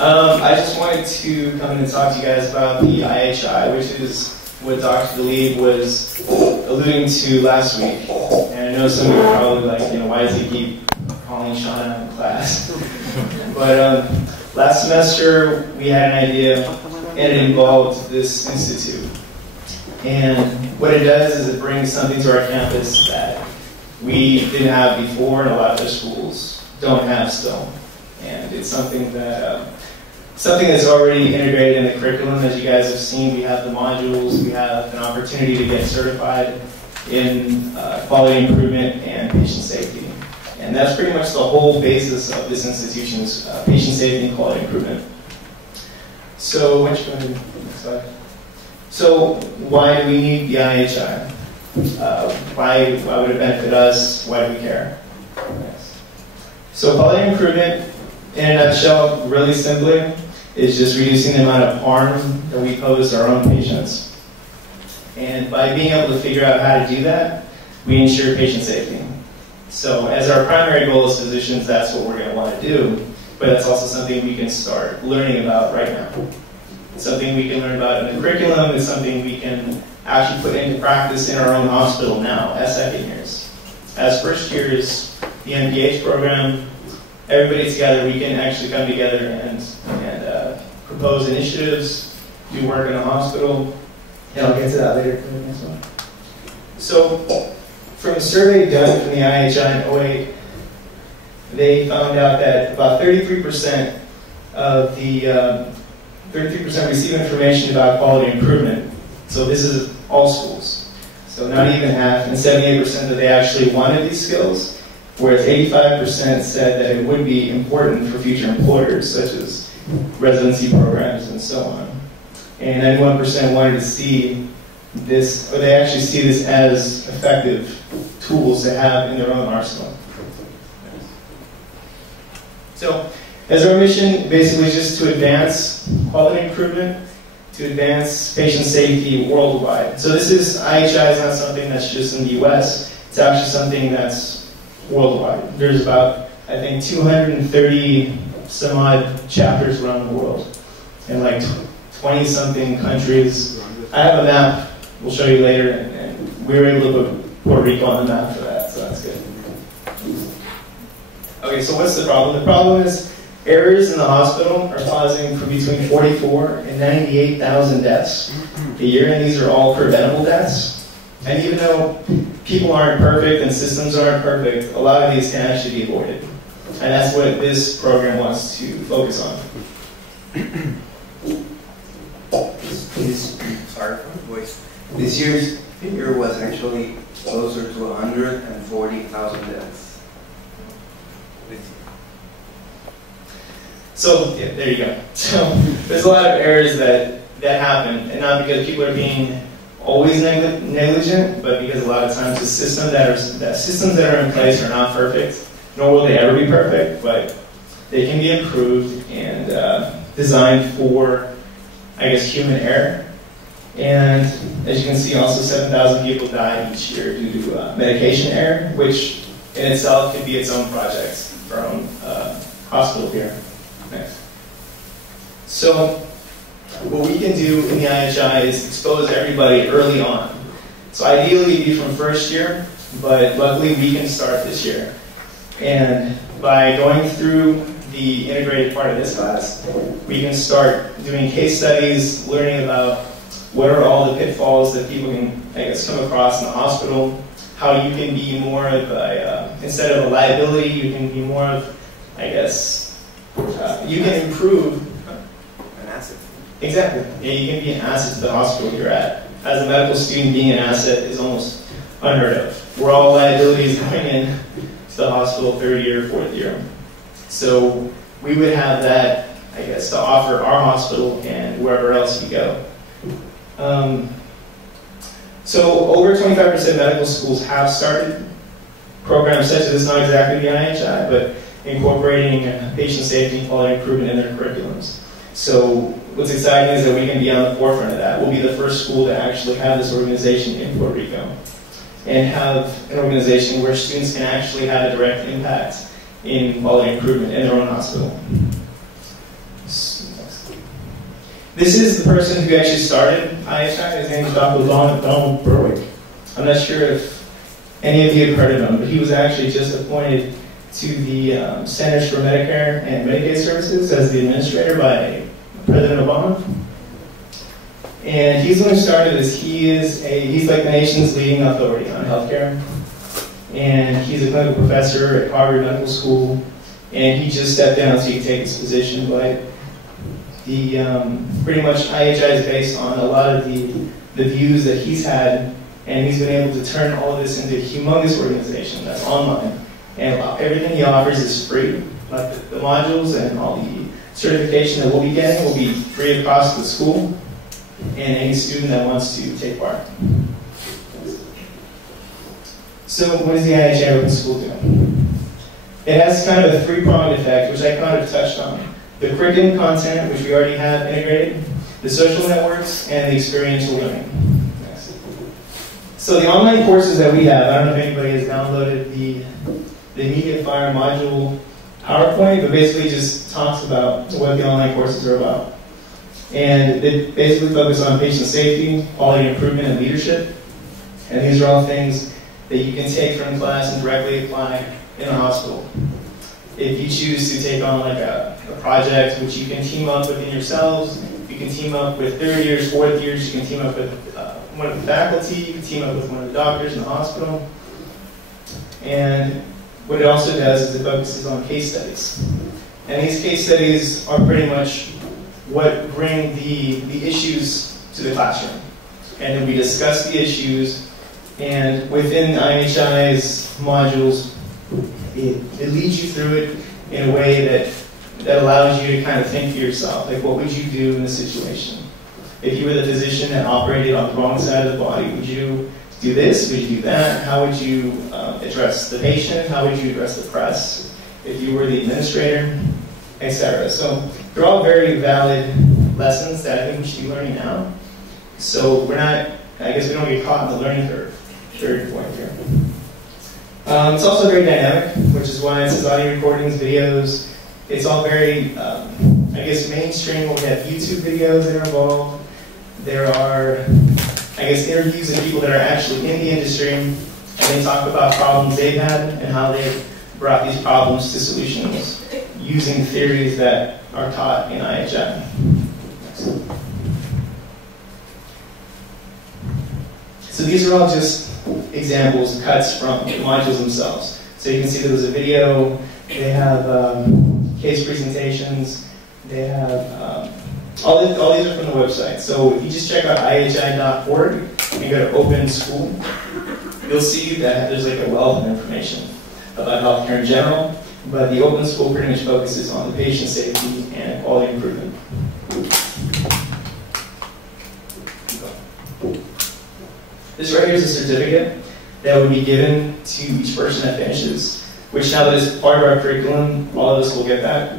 I just wanted to come in and talk to you guys about the IHI, which is what Dr. Galib was alluding to last week. And I know some of you are probably like, why does he keep calling Sean out in class? But last semester, we had an idea, and it involved this institute. And what it does is it brings something to our campus that we didn't have before, and a lot of other schools don't have still. And it's something that that's already integrated in the curriculum. As you guys have seen, we have the modules, we have an opportunity to get certified in quality improvement and patient safety. And that's pretty much the whole basis of this institution's patient safety and quality improvement. So, next slide. So, why do we need the IHI? Why would it benefit us? Why do we care? Yes. So, quality improvement, in a nutshell, really simply, is just reducing the amount of harm that we pose to our own patients. And by being able to figure out how to do that, we ensure patient safety. So as our primary goal as physicians, that's what we're going to want to do, but that's also something we can start learning about right now. It's something we can learn about in the curriculum. It's something we can actually put into practice in our own hospital now as second years. As first years, the MPH program, everybody together, we can actually come together and propose initiatives, do work in a hospital, and I'll get to that later for the next one. So, from a survey done from the IHI in 2008, they found out that about 33% of the 33% receive information about quality improvement. So this is all schools. So not even half, and 78% that they actually wanted these skills, whereas 85% said that it would be important for future employers, such as residency programs and so on. And 91% wanted to see this, or they actually see this as effective tools to have in their own arsenal. So, as our mission basically is just to advance quality improvement, to advance patient safety worldwide. So this is, IHI is not something that's just in the US, it's actually something that's worldwide. There's about, I think, 230 some odd chapters around the world in like 20-something countries. I have a map we'll show you later, and we were able to put Puerto Rico on the map for that, so that's good. Okay, so what's the problem? The problem is errors in the hospital are causing for between 44 and 98,000 deaths a year, and these are all preventable deaths. And even though people aren't perfect and systems aren't perfect, a lot of these can actually be avoided. And that's what this program wants to focus on. Sorry for the voice. This year's figure was actually closer to 140,000 deaths. So, yeah, there you go. So, there's a lot of errors that happen, and not because people are being always negligent, but because a lot of times the systems that are in place are not perfect, nor will they ever be perfect, but they can be improved and designed for, I guess, human error. And as you can see, also 7,000 people die each year due to medication error, which in itself could be its own project for our own hospital here. Next. So what we can do in the IHI is expose everybody early on. So ideally it'd be from first year, but luckily we can start this year. And by going through the integrated part of this class, we can start doing case studies, learning about what are all the pitfalls that people can, I guess, come across in the hospital, how you can be more of a, instead of a liability, you can be more of, I guess, you can improve. An asset. Exactly. Yeah, you can be an asset to the hospital you're at. As a medical student, being an asset is almost unheard of. We're all liabilities going in to the hospital third year, fourth year. So we would have that, I guess, to offer our hospital and wherever else we go. So over 25% of medical schools have started programs such as this, not exactly the IHI, but incorporating patient safety and quality improvement in their curriculums. So what's exciting is that we can be on the forefront of that. We'll be the first school to actually have this organization in Puerto Rico and have an organization where students can actually have a direct impact in quality improvement in their own hospital. This is the person who actually started IHI. His name is Dr. Donald Berwick. I'm not sure if any of you have heard of him, but he was actually just appointed to the Centers for Medicare and Medicaid Services as the administrator by President Obama. And he's the one who started this. He's like the nation's leading authority on healthcare. And he's a clinical professor at Harvard Medical School. And he just stepped down so he could take this position. But pretty much IHI is based on a lot of the views that he's had. And he's been able to turn all of this into a humongous organization that's online. And everything he offers is free. Like the modules and all the certification that we'll be getting will be free across the school. And any student that wants to take part. So what does the IHI Open School do? It has kind of a three-pronged effect, which I kind of touched on. The curriculum content, which we already have integrated, the social networks, and the experiential learning. Next. So the online courses that we have, I don't know if anybody has downloaded the Immediate Fire module PowerPoint, but basically just talks about what the online courses are about. And they basically focus on patient safety, quality improvement, and leadership. And these are all things that you can take from class and directly apply in a hospital. If you choose to take on like a project which you can team up within yourselves, you can team up with third years, fourth years, you can team up with one of the faculty, you can team up with one of the doctors in the hospital. And what it also does is it focuses on case studies. And these case studies are pretty much what bring the issues to the classroom. And then we discuss the issues, and within IHI's modules, it leads you through it in a way that allows you to kind of think for yourself, like what would you do in this situation? If you were the physician that operated on the wrong side of the body, would you do this? Would you do that? How would you address the patient? How would you address the press? If you were the administrator, etc. So they're all very valid lessons that I think we should be learning now. So we're not, I guess we don't get caught in the learning curve. Third point here. It's also very dynamic, which is why it says audio recordings, videos. It's all very, I guess, mainstream. We have YouTube videos that are involved. There are, I guess, interviews of people that are actually in the industry, and they talk about problems they've had and how they've brought these problems to solutions using theories that are taught in IHI. So these are all just examples, cuts from the modules themselves. So you can see there was a video, they have case presentations, they have, all these are from the website. So if you just check out IHI.org and go to Open School, you'll see that there's like a wealth of information about healthcare in general, but the Open School pretty much focuses on the patient safety and quality improvement. This right here is a certificate that would be given to each person that finishes, which now that is part of our curriculum, all of us will get that.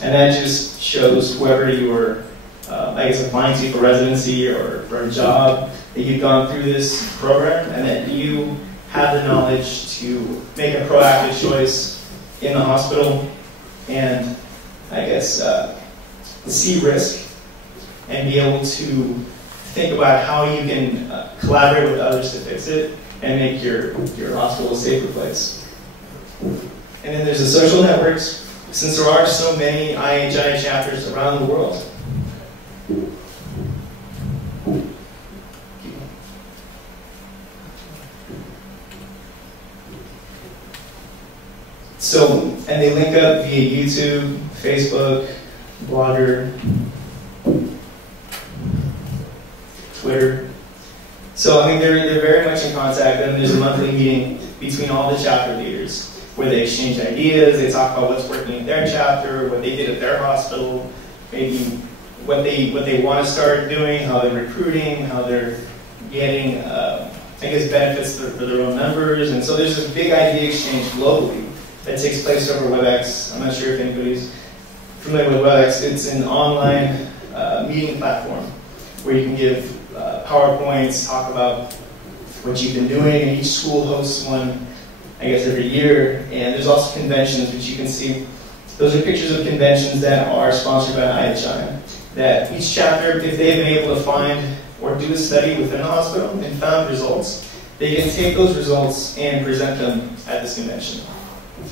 And that just shows whoever you were, I guess, applying to for residency or for a job, that you've gone through this program and that you have the knowledge to make a proactive choice in the hospital and, I guess, see risk and be able to think about how you can collaborate with others to fix it and make your hospital a safer place. And then there's the social networks. Since there are so many IHI chapters around the world, so, and they link up via YouTube, Facebook, Blogger, Twitter. So I mean, they're very much in contact, and there's a monthly meeting between all the chapter leaders where they exchange ideas, they talk about what's working in their chapter, what they did at their hospital, maybe what they want to start doing, how they're recruiting, how they're getting, I guess, benefits for their own members. And so there's this big idea exchange globally that takes place over WebEx. I'm not sure if anybody's familiar with WebEx. It's an online meeting platform where you can give PowerPoints, talk about what you've been doing, and each school hosts one, I guess, every year. And there's also conventions, which you can see Those are pictures of conventions that are sponsored by IHI. That each chapter, if they've been able to find or do a study within the hospital and found results, they can take those results and present them at this convention.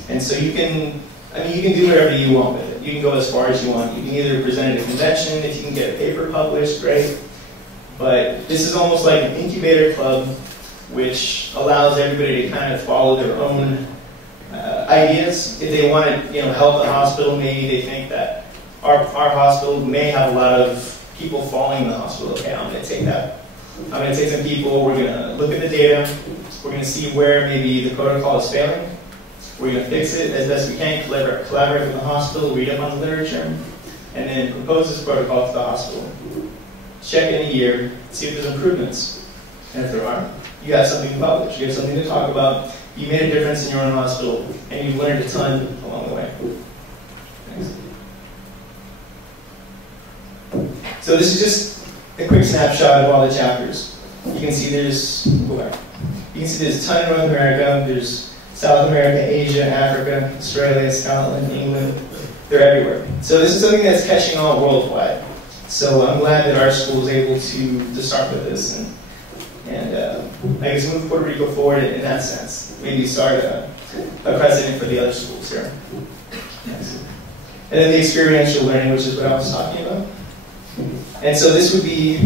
And so you can do whatever you want with it. You can go as far as you want. You can either present it at a convention, if you can get a paper published, great. But this is almost like an incubator club, which allows everybody to kind of follow their own ideas. If they want to, help the hospital, maybe they think that our hospital may have a lot of people following the hospital. Okay, I'm going to take that. I'm going to take some people. We're going to look at the data. We're going to see where maybe the protocol is failing. We're going to fix it as best we can. Collaborate with the hospital. Read up on the literature, and then propose this protocol to the hospital. Check in a year. See if there's improvements. And if there are, you have something to publish. You have something to talk about. You made a difference in your own hospital, and you've learned a ton along the way. Thanks. So this is just a quick snapshot of all the chapters. You can see there's a ton in North America. There's South America, Asia, Africa, Australia, Scotland, England. They're everywhere. So this is something that's catching on worldwide. So I'm glad that our school is able to start with this and I guess move Puerto Rico forward in that sense. Maybe start a precedent for the other schools here. Next. And then the experiential learning, which is what I was talking about. And so this would be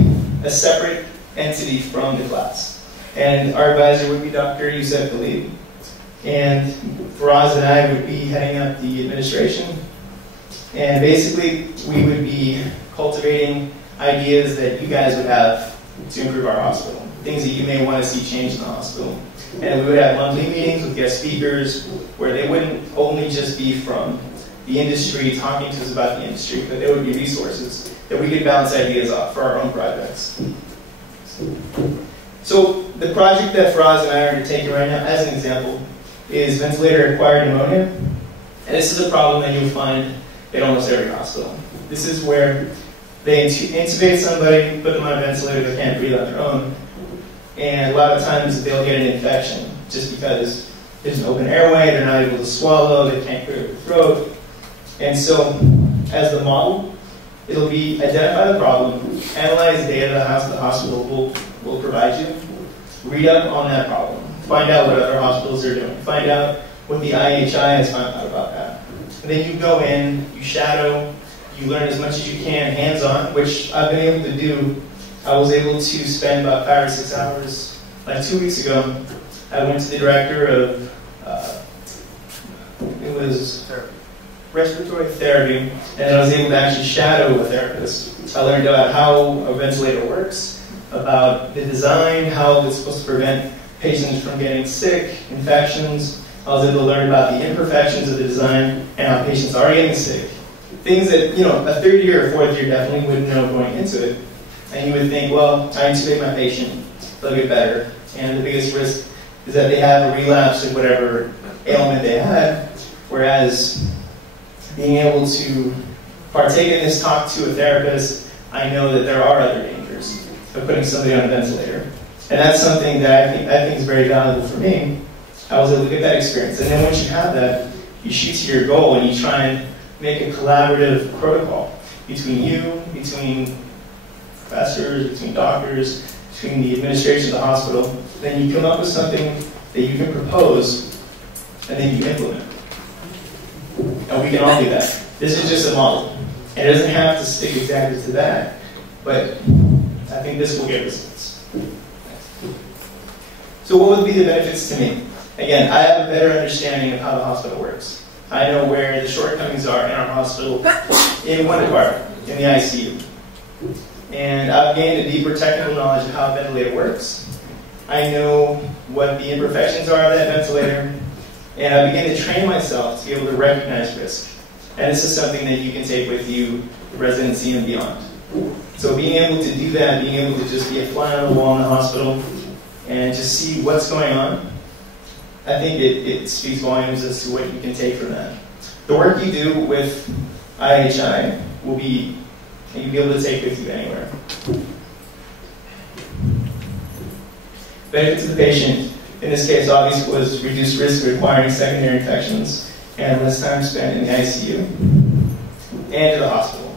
a separate entity from the class. And our advisor would be Dr. Yussef Galib. And Faraz and I would be heading up the administration. And basically, we would be cultivating ideas that you guys would have to improve our hospital. Things that you may want to see change in the hospital. And we would have monthly meetings with guest speakers where they wouldn't only just be from the industry talking to us about the industry, but there would be resources that we could bounce ideas off for our own projects. So the project that Faraz and I are undertaking right now, as an example, is ventilator-acquired pneumonia. And this is a problem that you'll find in almost every hospital. This is where they intubate somebody, put them on a ventilator, they can't breathe on their own. And a lot of times they'll get an infection just because there's an open airway, they're not able to swallow, they can't clear the throat. And so, as the model, it'll be identify the problem, analyze data that the hospital will provide you, read up on that problem, find out what other hospitals are doing, find out what the IHI has found out about that. And then you go in, you shadow, you learn as much as you can hands-on, which I've been able to do. I was able to spend about 5 or 6 hours, like 2 weeks ago. I went to the director of, it was respiratory therapy, and I was able to actually shadow a therapist. I learned about how a ventilator works, about the design, how it's supposed to prevent patients from getting sick, infections. I was able to learn about the imperfections of the design and how patients are getting sick. Things that, a third year or fourth year definitely wouldn't know going into it. And you would think, well, I intubate my patient, they'll get better. And the biggest risk is that they have a relapse of whatever ailment they had. Whereas being able to partake in this talk to a therapist, I know that there are other dangers of putting somebody on a ventilator. And that's something that I think is very valuable for me. I was able to get that experience. And then once you have that, you shoot to your goal and you try and make a collaborative protocol between you, between professors, between doctors, between the administration of the hospital. Then you come up with something that you can propose, and then you implement. And we can all do that. This is just a model. And it doesn't have to stick exactly to that, but I think this will get results. So what would be the benefits to me? Again, I have a better understanding of how the hospital works. I know where the shortcomings are in our hospital in one department, in the ICU. And I've gained a deeper technical knowledge of how a ventilator works. I know what the imperfections are of that ventilator. And I began to train myself to be able to recognize risk. And this is something that you can take with you, residency and beyond. So being able to do that, being able to just be a fly on the wall in the hospital and just see what's going on, I think it speaks volumes as to what you can take from that. The work you do with IHI will be, and you'll be able to take with you anywhere. Benefit to the patient, in this case, obviously, was reduced risk of acquiring secondary infections. and less time spent in the ICU and in the hospital.